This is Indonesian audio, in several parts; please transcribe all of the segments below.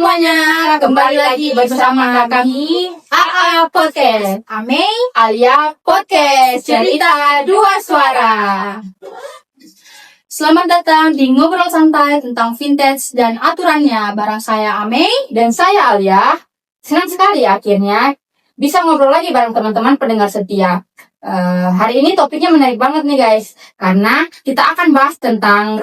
semuanya, kembali lagi bersama kami AA Podcast, Amei Alia Podcast, cerita dua suara. Selamat datang di Ngobrol Santai tentang vintage dan aturannya bareng saya Amei dan saya Alia. Senang sekali akhirnya bisa ngobrol lagi bareng teman-teman pendengar setia. Hari ini topiknya menarik banget nih guys, karena kita akan bahas tentang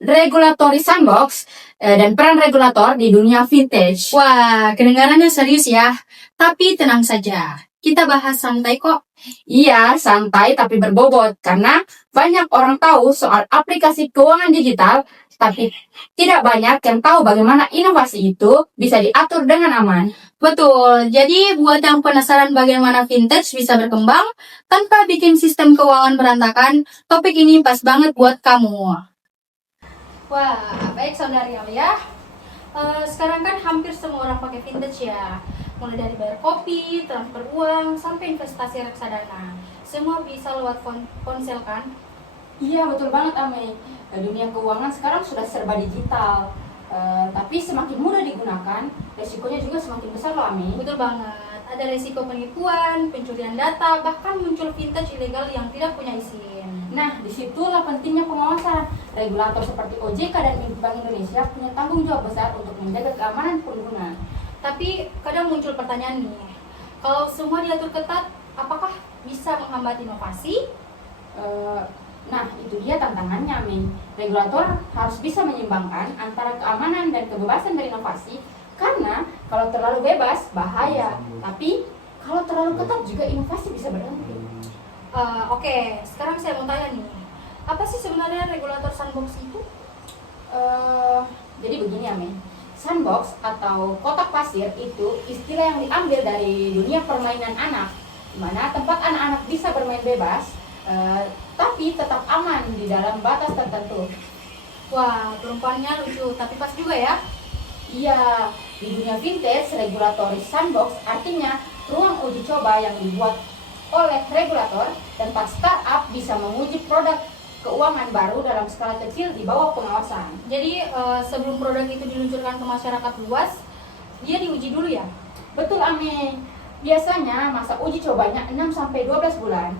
regulatory sandbox dan peran regulator di dunia vintage. Wah, kedengarannya serius ya. Tapi tenang saja, kita bahas santai kok. Iya, santai tapi berbobot, karena banyak orang tahu soal aplikasi keuangan digital, tapi tidak banyak yang tahu bagaimana inovasi itu bisa diatur dengan aman. Betul, jadi buat yang penasaran bagaimana vintage bisa berkembang tanpa bikin sistem keuangan berantakan, topik ini pas banget buat kamu. Wah, baik saudari Alia. Sekarang kan hampir semua orang pakai vintage ya. Mulai dari bayar kopi, transfer uang, sampai investasi reksadana. Semua bisa lewat ponsel kan? Iya, betul banget Ame. Dunia keuangan sekarang sudah serba digital, tapi semakin mudah digunakan, resikonya juga semakin besar loh Ame. Betul banget. Ada resiko penipuan, pencurian data, bahkan muncul vintage ilegal yang tidak punya izin. Nah, disitulah pentingnya pengawasan. Regulator seperti OJK dan Bank Indonesia punya tanggung jawab besar untuk menjaga keamanan pengguna. Tapi kadang muncul pertanyaan nih, kalau semua diatur ketat, apakah bisa menghambat inovasi? Nah, itu dia tantangannya, Min. Regulator harus bisa menyeimbangkan antara keamanan dan kebebasan berinovasi, karena kalau terlalu bebas, bahaya. Tapi, kalau terlalu ketat juga inovasi bisa berhenti. Oke, sekarang saya mau tanya nih, apa sih sebenarnya regulator sandbox itu? Jadi begini ya, Min. Sandbox atau kotak pasir itu istilah yang diambil dari dunia permainan anak, di mana tempat anak-anak bisa bermain bebas, tapi tetap aman di dalam batas tertentu. Wah, perempuannya lucu, tapi pas juga ya. Iya, di dunia vintage, regulatory sandbox artinya ruang uji coba yang dibuat oleh regulator, tempat startup bisa menguji produk keuangan baru dalam skala kecil di bawah pengawasan. Jadi sebelum produk itu diluncurkan ke masyarakat luas, dia diuji dulu ya? Betul, Ame. Biasanya masa uji cobanya 6-12 bulan.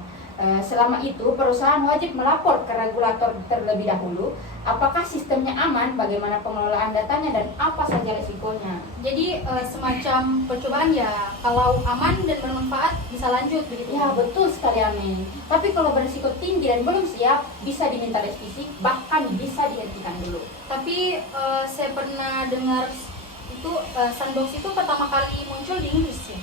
Selama itu, perusahaan wajib melapor ke regulator terlebih dahulu apakah sistemnya aman, bagaimana pengelolaan datanya, dan apa saja risikonya. Jadi semacam percobaan ya, kalau aman dan bermanfaat bisa lanjut begitu? Ya, betul sekali, Ame. Tapi kalau berisiko tinggi dan belum siap, bisa diminta revisi, bahkan bisa dihentikan dulu. Tapi saya pernah dengar itu sandbox itu pertama kali muncul di Inggris ya?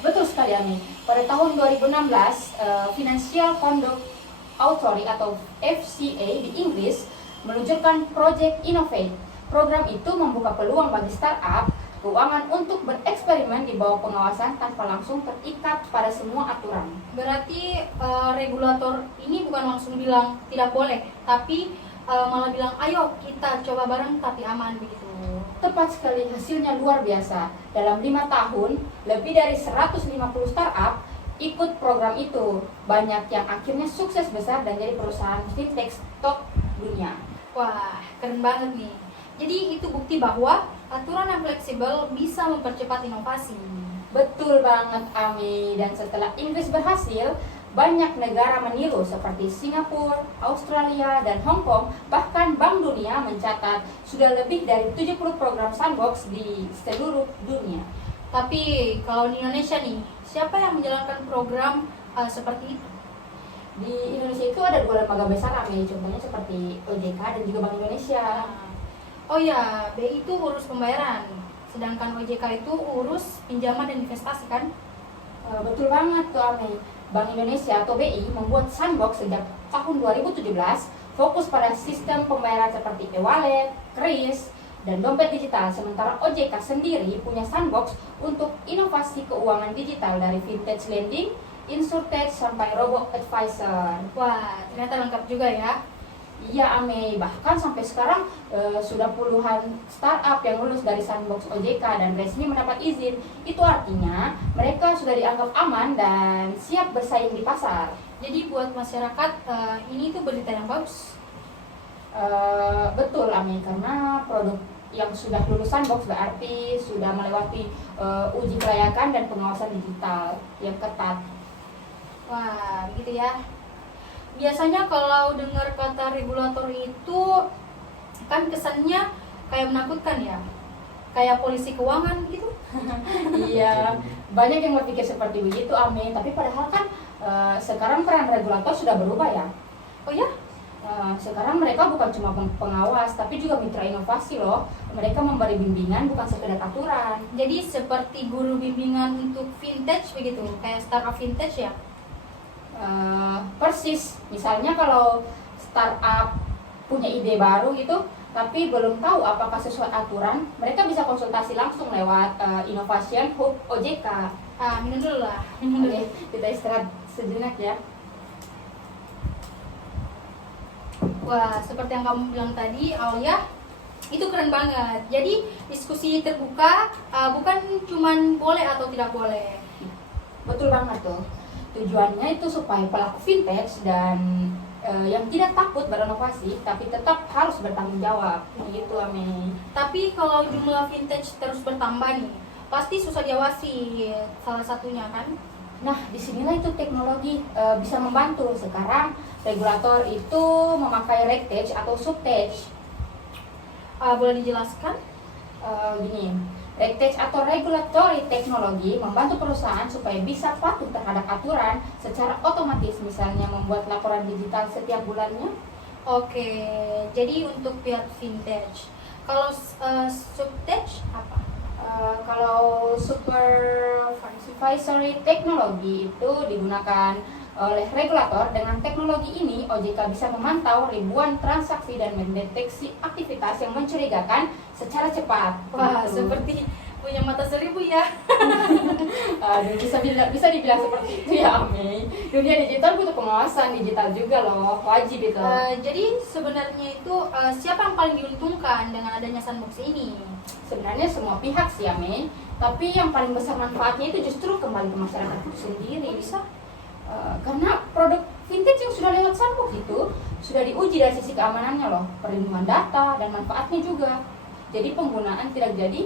Betul sekali, Ami. Pada tahun 2016, Financial Conduct Authority atau FCA di Inggris meluncurkan Project Innovate. Program itu membuka peluang bagi startup keuangan untuk bereksperimen di bawah pengawasan tanpa langsung terikat pada semua aturan. Berarti regulator ini bukan langsung bilang tidak boleh, tapi malah bilang ayo kita coba bareng tapi aman begitu. Tepat sekali, hasilnya luar biasa. Dalam 5 tahun, lebih dari 150 startup ikut program itu. Banyak yang akhirnya sukses besar dan jadi perusahaan fintech top dunia. Wah, keren banget nih. Jadi itu bukti bahwa aturan yang fleksibel bisa mempercepat inovasi. Betul banget, Ami. Dan setelah Inggris berhasil, banyak negara meniru seperti Singapura, Australia, dan Hong Kong. Bahkan Bank Dunia mencatat sudah lebih dari 70 program sandbox di seluruh dunia. Tapi kalau di Indonesia nih, siapa yang menjalankan program seperti itu? Di Indonesia itu ada 2 lembaga besar, Ami. Contohnya seperti OJK dan juga Bank Indonesia. Oh ya, BI itu urus pembayaran, sedangkan OJK itu urus pinjaman dan investasi kan? Betul banget tuh, Ami. Bank Indonesia atau BI membuat sandbox sejak tahun 2017, fokus pada sistem pembayaran seperti e-wallet, kris, dan dompet digital. Sementara OJK sendiri punya sandbox untuk inovasi keuangan digital dari vintage lending, insurtech, sampai robo advisor. Wah, ternyata lengkap juga ya. Iya, Ame. Bahkan sampai sekarang sudah puluhan startup yang lulus dari sandbox OJK dan resmi mendapat izin. Itu artinya mereka sudah dianggap aman dan siap bersaing di pasar. Jadi buat masyarakat ini tuh berita yang bagus. Betul, Ame, karena produk yang sudah lulus sandbox berarti sudah melewati uji kelayakan dan pengawasan digital yang ketat. Wah, begitu ya. Biasanya kalau dengar kata regulator itu kan kesannya kayak menakutkan ya. Kayak polisi keuangan gitu. Iya, banyak yang berpikir seperti begitu, Ame. Tapi padahal kan sekarang peran regulator sudah berubah ya. Oh ya? Sekarang mereka bukan cuma pengawas, tapi juga mitra inovasi loh. Mereka memberi bimbingan bukan sekedar aturan. Jadi seperti guru bimbingan untuk vintage begitu, kayak startup vintage ya? Persis, misalnya kalau startup punya ide baru gitu, tapi belum tahu apakah sesuai aturan, mereka bisa konsultasi langsung lewat Innovation Hub OJK. Minum dulu lah. Oke, kita istirahat sejenak ya. Wah, seperti yang kamu bilang tadi, Aulia, itu keren banget. Jadi diskusi terbuka, bukan cuman boleh atau tidak boleh. Betul banget tuh. Tujuannya itu supaya pelaku vintage dan yang tidak takut berinovasi, tapi tetap harus bertanggung jawab. Gitu, Ame. Tapi kalau jumlah vintage terus bertambah nih, pasti susah diawasi salah satunya kan? Nah, disinilah itu teknologi bisa membantu. Sekarang regulator itu memakai rectage atau subtage. Boleh dijelaskan? Gini, rectage atau regulatory teknologi membantu perusahaan supaya bisa patuh terhadap aturan secara otomatis, misalnya membuat laporan digital setiap bulannya. Oke, jadi untuk pihak vintage. Kalau subtage apa? Kalau supervisory teknologi itu digunakan oleh regulator. Dengan teknologi ini, OJK bisa memantau ribuan transaksi dan mendeteksi aktivitas yang mencurigakan secara cepat. Wah, Gitu. seperti punya mata seribu ya. Aduh, bisa dibilang seperti itu ya, Ame. Dunia digital butuh pengawasan digital juga loh, wajib itu. Jadi sebenarnya itu siapa yang paling diuntungkan dengan adanya sandbox ini? Sebenarnya semua pihak sih, Ame. Tapi yang paling besar manfaatnya itu justru kembali ke masyarakat itu sendiri. Bisa? Karena produk vintage yang sudah lewat sandbox itu sudah diuji dari sisi keamanannya loh, perlindungan data dan manfaatnya juga. Jadi penggunaan tidak jadi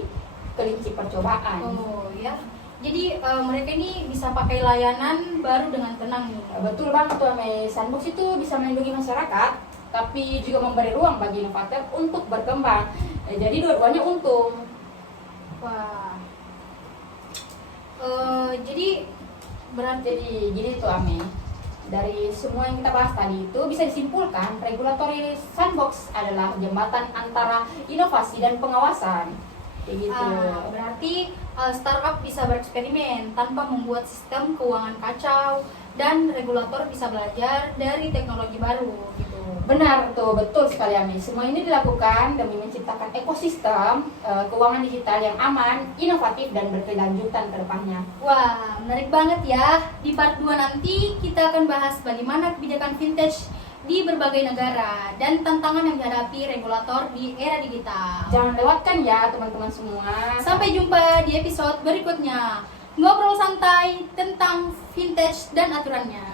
kelinci percobaan. Oh ya. Jadi mereka ini bisa pakai layanan baru dengan tenang nih. Betul banget tuh, Ame. Sandbox itu bisa melindungi masyarakat, tapi juga memberi ruang bagi inovator untuk berkembang. Jadi dua-duanya untung. Wah. Jadi Jadi gini tuh, Ame. Dari semua yang kita bahas tadi itu bisa disimpulkan regulatory sandbox adalah jembatan antara inovasi dan pengawasan. Kayak gitu. Berarti startup bisa bereksperimen tanpa membuat sistem keuangan kacau dan regulator bisa belajar dari teknologi baru gitu. Benar tuh, betul sekali, Ami. Semua ini dilakukan demi menciptakan ekosistem keuangan digital yang aman, inovatif, dan berkelanjutan ke depannya. Wah, menarik banget ya. Di part 2 nanti kita akan bahas bagaimana kebijakan vintage di berbagai negara dan tantangan yang dihadapi regulator di era digital. Jangan lewatkan ya, teman-teman semua. Sampai jumpa di episode berikutnya. Ngobrol santai tentang vintage dan aturannya.